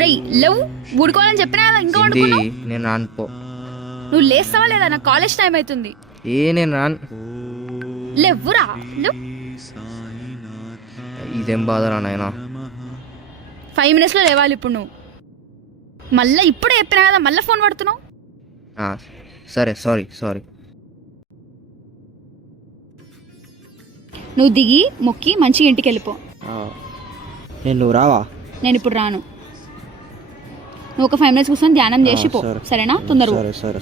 రేయ్ లేవు ఊడుకోవాలని చెప్పినా కదా ఇంకా ఏంది వండుకున్నావు. నేను రానుపో. నువ్వు లేస్తావా లేదా? నా కాలేజ్ టైం అవుతుంది. నేను రాను. లేవురా లేవు. ఇదేం బాధరా నాయనా. 5 minutesలో లేవాలి ఇప్పుడు నువ్వు. మళ్ళీ ఇప్పుడే చెప్పినా కదా మళ్ళీ ఫోన్ పడుతున్నావు. సరే సారీ. నువ్వు దిగి మొక్కి మంచిగా ఇంటికి వెళ్ళిపో. నువ్వు రావా? నేను ఇప్పుడు రాను. నువ్వు ఒక 5 minutes కూర్చొని ధ్యానం చేసి పో. సరేనా? తొందరగా. సరే.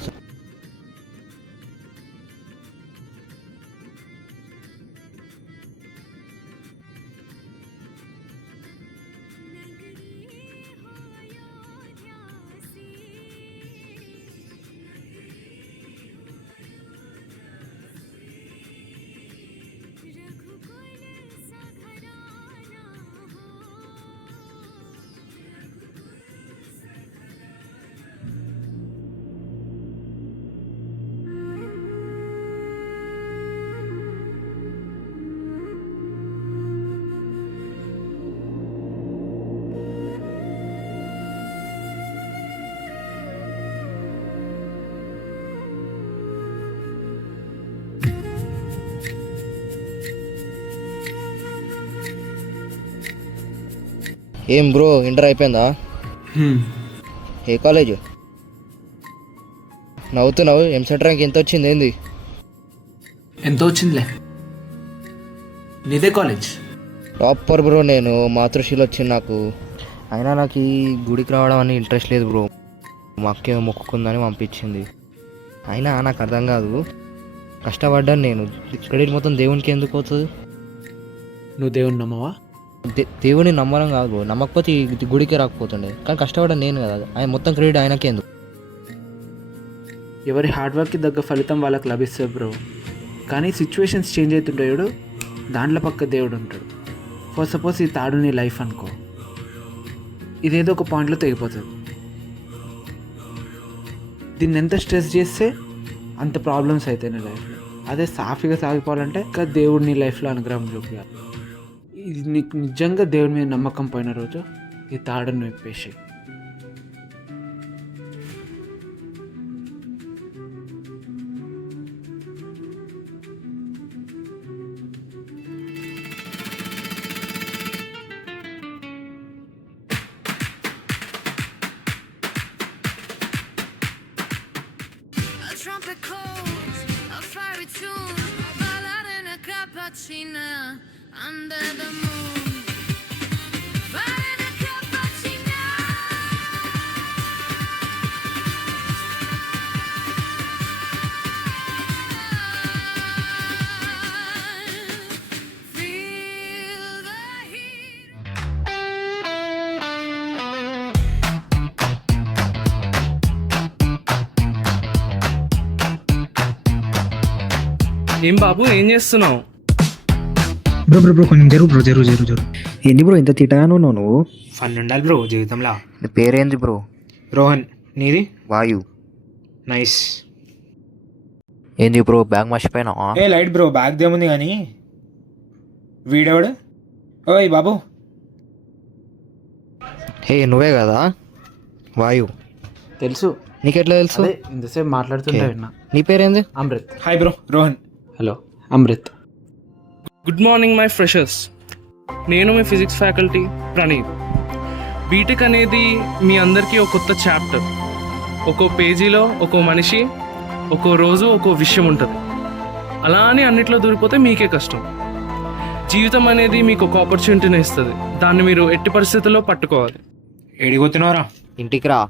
ఏం బ్రో, ఇంటర్ అయిపోయిందా? ఏ కాలేజ్? నవ్వుతున్నావు. ఎంసెట్ ర్యాంక్ ఎంత వచ్చింది? ఏంది ఎంత వచ్చిందిలే? నీదే కాలేజ్? Topper bro. నేను మాతృశ్రీలో వచ్చింది నాకు. అయినా నాకు ఈ గుడికి రావడం అని ఇంట్రెస్ట్ లేదు బ్రో. మా అక్కే మొక్కుకుందని పంపించింది. అయినా నాకు అర్థం కాదు, కష్టపడ్డాను నేను. క్రెడిట్ మొత్తం దేవునికి ఎందుకు అవుతుంది? నువ్వు దేవుని నమ్మవా? దేవుని నమ్మడం కాదు బ్రో, నమ్మకపోతే ఈ గుడికే రాకపోతుండే. కానీ కష్టపడ్డా నేను కదా, ఆయన మొత్తం క్రెడిట్ ఆయనకే ఎందుకు? ఎవరి హార్డ్ వర్క్కి తగ్గ ఫలితం వాళ్ళకి లభిస్తుంది బ్రో. కానీ సిచ్యువేషన్స్ చేంజ్ అవుతుంటాడు, దాంట్లో పక్క దేవుడు ఉంటాడు. ఫర్ సపోజ్ ఈ తాడు నీ లైఫ్ అనుకో, ఇదేదో ఒక పాయింట్లో తెగిపోతుంది. దీన్ని ఎంత స్ట్రెస్ చేస్తే అంత ప్రాబ్లమ్స్ అవుతాయి నీ లైఫ్లో. అదే సాఫీగా సాగిపోవాలంటే ఇంకా దేవుడు నీ లైఫ్లో అనుగ్రహం చూపించాలి. ఇది నీకు నిజంగా దేవుడి మీద నమ్మకం పోయిన రోజు ఈ తాడును విప్పేసి under the moon. Fire in a cappuccino. Feel the heat. ఏం బాబు, ఏం చేస్తున్నావు? బ్రో కొంచెం జరుగు. ఏంది బ్రో ఇంత తిట్టగాను నువ్వు? ఫన్ ఉండాలి బ్రో జీవితంలో. నీ పేరేంది బ్రో? రోహన్. నీది? వాయు. నైస్. ఏంది బ్రో బ్యాగ్ మర్చిపోయినా? ఏ లైట్ బ్రో, బ్యాగ్ దేముంది కానీ వీడెవడు? ఓయ్ బాబు. హే నువ్వే కదా వాయు? తెలుసు. నీకెట్లా తెలుసు? ఇంతసేపు మాట్లాడుతుంటే విన్నా. నీ పేరేంది? Amrit. Hi bro, Rohan. Hello Amrit. Good morning my freshers. నేను మీ ఫిజిక్స్ ఫ్యాకల్టీ ప్రణీత్. బీటెక్ అనేది మీ అందరికీ ఒక కొత్త చాప్టర్. ఒక్కో పేజీలో ఒక్కో మనిషి, ఒక్కో రోజు ఒక్కో విషయం ఉంటుంది. అలా అని అన్నిట్లో దూరిపోతే మీకే కష్టం. జీవితం అనేది మీకు ఒక ఆపర్చునిటీని ఇస్తుంది, దాన్ని మీరు ఎట్టి పరిస్థితుల్లో పట్టుకోవాలి. ఏడిపోతున్నావురా? ఇంటికి రా.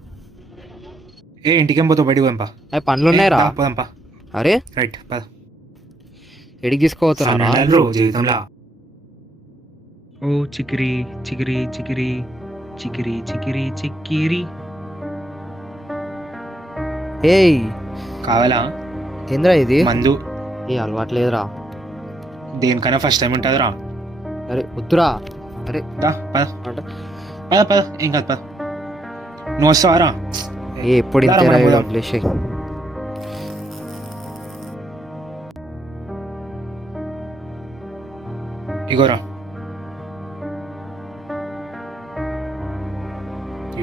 ఏ ఇంటికేం పోతావు? బయటికి పోదాంపా. పనులు ఉన్నాయిరా. పోదాంపా. అరే రైట్ పద. ఎడికి తీసుకోపోతున్నా బ్రో జీవితంలో. ఓ చికిరి చికిరి చికిరి చికిరి చికిరి చిక్కిరి. ఏయ్ కావాలా? ఏంద్రా ఇది? మందు. ఏ అలవాట్లేదురా. దేనికైనా ఫస్ట్ టైం ఉంటుందిరా. అరే వద్దురా. అరే దా పద పద. ఏం కాదు పద. నువ్వు వస్తావారా? ఎప్పుడు దారా ఇంతేరా మనం పోదాం. వదిలేసేయ్. ఇగోరా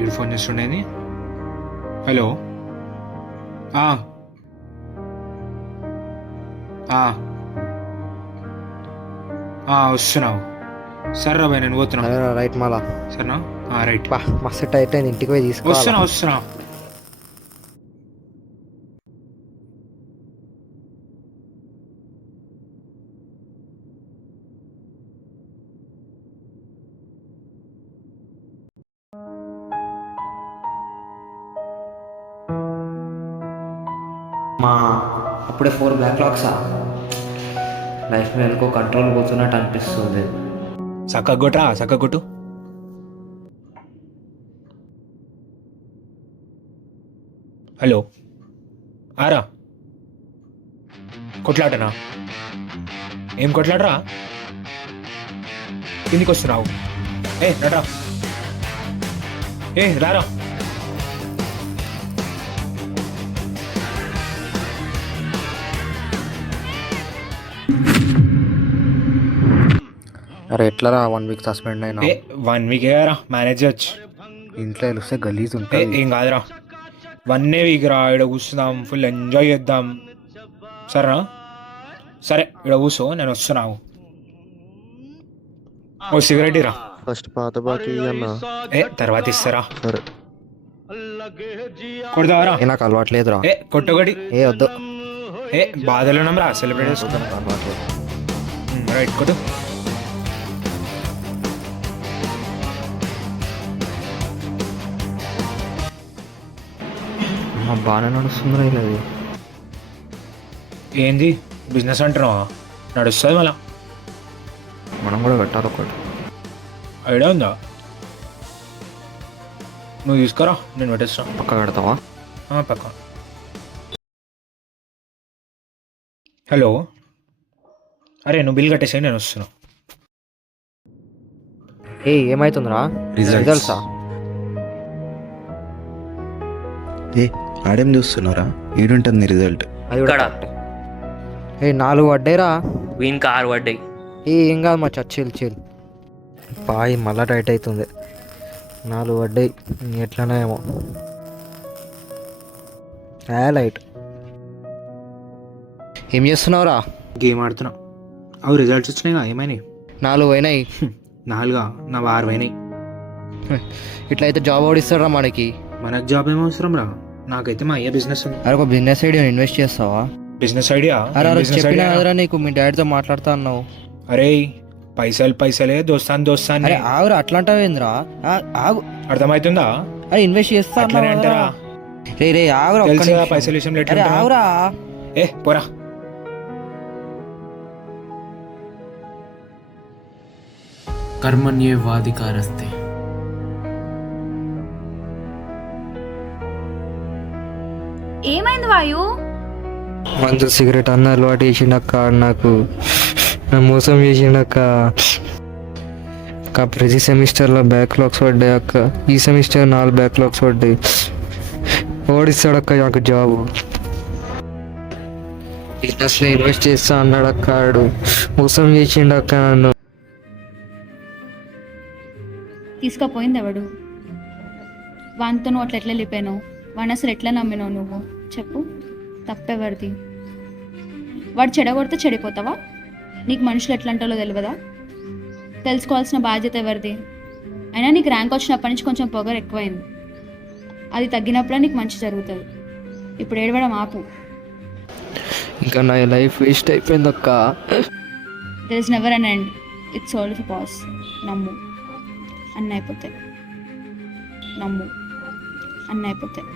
వీడు ఫోన్ చేస్తుండేది. హలో, వస్తున్నావు. సరే బాయ్, నేను పోతున్నా. రైట్ మళ్ళా సరేనా? రైట్, బా మస్తు టైట్ అయింది, ఇంటికి పోయి తీసుకోవాలి. వస్తున్నా. మా అప్పుడే 4 బ్యాక్లాగ్సా, లైఫ్ మీద ఎందుకో కంట్రోల్ పోతున్నట్టు అనిపిస్తుంది. చక్కగా కొట్టు. హలో, ఆరా, కొట్లాటనా? ఏం కొట్లాడరా? కిందికి వస్తున్నావు? నడరా, రారా. అరే ఎట్లా 1 వీక్ సస్పెండ్ అయినా? 1 వీక్ రా, మేనేజ్ చేయొచ్చు. ఇంట్లో వెళ్తే గలీజ్ ఉంటుంది. ఏం కాదురా, 1 వీక్ రా. ఇక్కడ కూర్చుందాం, ఫుల్ ఎంజాయ్ చేద్దాం. సరేనా? సరే, ఇక్కడ కూర్చో, నేను వస్తున్నావు. ఓ సిగరెట్ ఇరా. ఫస్ట్ పాత బాకీ అన్న, తర్వాత ఇస్తారా? సరే. కొడదావరా? నాకు అలవాట్లేదురా. కొట్టొకటి. వద్దు. బాధలో ఉన్నాం రా, సెలబ్రేట్ చేసుకుంటాం. అలవాట్లేదు. రైట్, కొట్టు. బాగానే నడుస్తుంది ఇది. ఏంది బిజినెస్ అంటున్నావా? నడుస్తుంది మళ్ళా. మనం కూడా పెట్టాలి ఒకటి. ఐడియా ఉందా? నువ్వు తీసుకురా, నేను పెట్టేస్తా. పక్క పెడతావా? పక్క. హలో, అరే నువ్వు బిల్ కట్టేసాయి, నేను వస్తున్నా. ఏమైతుందిరా? రిజల్ట్సా? ఆడేం చూస్తున్నారా? ఏడుంటుంది రిజల్ట్? అది కూడా 4 పడ్డాయిరా. వీనికి 6 పడ్డాయి. ఏం కాదు మా చీల్ పాయి మళ్ళా టైట్ అవుతుంది. 4 పడ్డాయి, ఎట్లనే ఏమో. లైట్. ఏం చేస్తున్నావురా? గేమ్ ఆడుతున్నా. అవి రిజల్ట్స్ వచ్చినాయిగా, ఏమైనాయి? 4 పోయినాయి. 4? నా 6 పోయినాయి. ఇట్లయితే జాబ్ ఓడిస్తారా మనకి? మనకు జాబ్ ఏం అవసరం రా, నాకైతే మా అయ్యే బిజినెస్ ఉంది. అరే ఒక బిజినెస్ ఐడియా ఇన్వెస్ట్ చేస్తావా? Business idea? అరే చెప్పినా కదరా నీకు, మీ డాడీతో మాట్లాడుతా అన్నావు. అరే పైసలే, దోస్తాను. అరే ఆగురా, అట్లా అంటావేంద్రా? ఆగు, అర్థమవుతుందా? అరే ఇన్వెస్ట్ చేస్తా అట్లానే అంటారా? రే ఆగురా, ఒక్క తెలుసా నిమిషం. పైసల విషయంలో అరే ఎట్లా? ఆగురా. పోరా. కర్మణ్యేవాధికారస్తే. ఏమైంది వాయు? మందు సిగరెట్ అన్న అలవాటు చేసిండక్క నాకు, మోసం చేసిండక్క. ప్రతి సెమిస్టర్లో బ్యాక్లాగ్స్ పడ్డాయి అక్క. ఈ సెమిస్టర్ 4 బ్యాక్లాగ్స్ పడ్డాయి. ఓడిస్తాడక్క నాకు జాబు. బిజినెస్లో ఇన్వెస్ట్ చేస్తా అన్నాడక్క, ఆడు మోసం చేసిండక్క నన్ను. తీసుకుపోయింది ఎవడు? వానితో నువ్వు అట్లా ఎట్లా వెళ్ళిపోయావు? వాడిని అసలు ఎట్లా నమ్మినావు నువ్వు? చెప్పు, తప్పెవరిది? వాడు చెడగొడితే చెడిపోతావా? నీకు మనుషులు ఎట్లా అంటారో తెలియదా? తెలుసుకోవాల్సిన బాధ్యత ఎవరిది? అయినా నీకు ర్యాంక్ వచ్చినప్పటి నుంచి కొంచెం పొగరు ఎక్కువైంది. అది తగ్గినప్పుడే నీకు మంచి జరుగుతుంది. ఇప్పుడు ఏడవడం ఆపు. ఇంకా నా లైఫ్ వేస్ట్ అయిపోయింది అక్క. There is never an end, it's only for pass. నమ్ము, అన్నీ అయిపోతాయి. నమ్ము, అన్నీ అయిపోతాయి.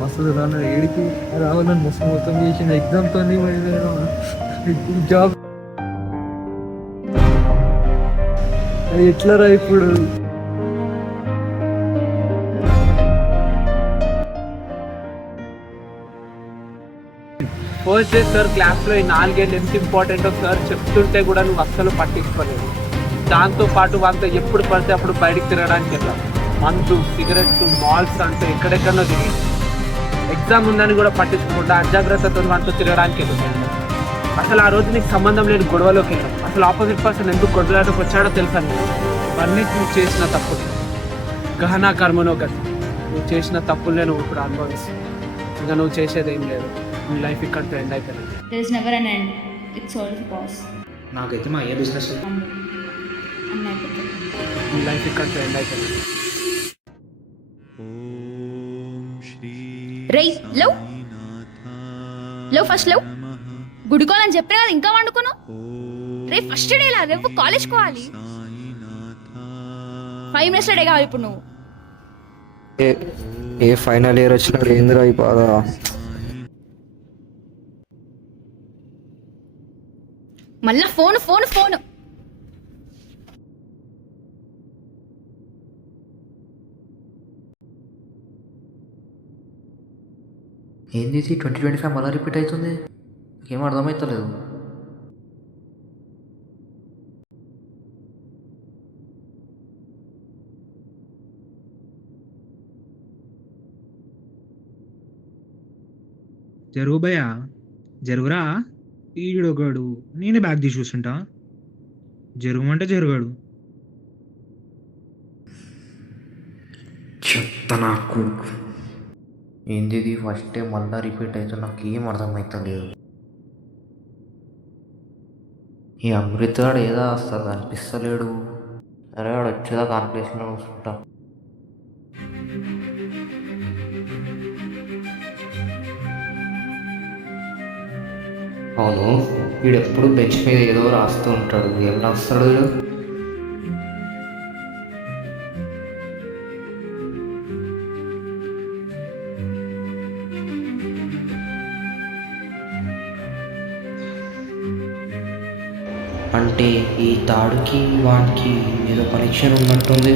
మస్తు ఏడికి రావాలని మస్తు మొత్తం చేసిన ఎగ్జామ్తో జాబ్ ఎట్లా రా ఇప్పుడు? ఫస్ట్ డే సార్ క్లాస్లో ఈ 4 ఏళ్ళు ఎంత ఇంపార్టెంటో సార్ చెప్తుంటే కూడా నువ్వు అస్సలు పట్టించుకోలేదు. దాంతోపాటు వాళ్ళతో ఎప్పుడు పడితే అప్పుడు బయటికి తిరగడానికి వెళ్ళాం. మందు, సిగరెట్స్, మాల్స్ అంటే ఎక్కడెక్కడో తిరిగి ఎగ్జామ్ ఉందని కూడా పట్టించుకోకుండా అజాగ్రత్తతో వాళ్ళతో తిరగడానికి వెళ్ళాం. అసలు ఆ రోజు నీకు సంబంధం లేని గొడవలోకి వెళ్ళాం. అసలు ఆపోజిట్ పర్సన్ ఎందుకు గొడవలోకి వచ్చాడో తెలుసా నీకు? ఇవన్నీ నువ్వు చేసిన తప్పులు. గహనా కర్మనో గతి. నువ్వు చేసిన తప్పులే నువ్వు ఇప్పుడు అనుభవిస్తావు. ఇంకా నువ్వు చేసేది ఏం లేదు. నీ లైఫ్ ఇక్కడితో ఎండ్ అయిపోయింది. There is never an end, it's always pass. నాకైతే మా అయ్యే బిజినెస్ అన్నీ అయిపోతుంది. నీ లైఫ్ ఇక్కడితో ఎండ్ అయిపోయింది. రేయ్ లవ్ లవ్ ఫస్ట్ లవ్ గుడికోవాలని చెప్పినా కదా ఇంకా వండుకున్నావు. రే ఫస్ట్ డే లా రేపు కాలేజ్ కోవాలి. 5 minutes డే కావాలి ఇప్పుడు నువ్వు. ఏ ఫైనల్ ఇయర్ వచ్చినాడు ఏందిరా ఈ బాధ. మళ్ళా ఫోన్ ఫోన్ ఫోన్. ఏంది 2025 మళ్ళీ రిపీట్ అవుతుంది, ఏం అర్థమవుతలేదు. జరుగు భయ్యా జరుగురా. ఈడొకడు నేనే బ్యాగ్ తీసి చూస్తుంటా. జరుగుమంటే జరుగాడు. చెత్త నాకు. ఏంది ఫస్ట్ డే మళ్ళీ రిపీట్ అవుతుంది, నాకు ఏం అర్థమవుతలేదు. ఈ అమృతాడు ఏదో వస్తుంది అనిపిస్తలేడు. అరే వాడు వచ్చేదా కాన్ప్లేస్లో చూసుకుంటా. అవును, వీడు ఎప్పుడు బెంచ్ మీద ఏదో రాస్తూ ఉంటాడు. ఏం రాస్తాడు వీడు? అంటే ఈ తాడుకి వానికి ఏదో కనెక్షన్ ఉన్నట్టుంది.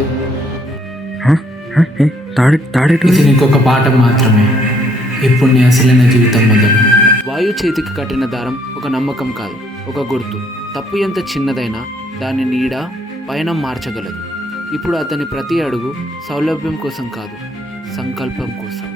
ఇది నీకు ఒక పాఠం మాత్రమే. ఇప్పుడు నీ అసలైన జీవితం మొదలు. వాయు చేతికి కట్టిన దారం ఒక నమ్మకం కాదు, ఒక గుర్తు. తప్పు ఎంత చిన్నదైనా దాని నీడ పయనం మార్చగలదు. ఇప్పుడు అతని ప్రతి అడుగు సౌలభ్యం కోసం కాదు, సంకల్పం కోసం.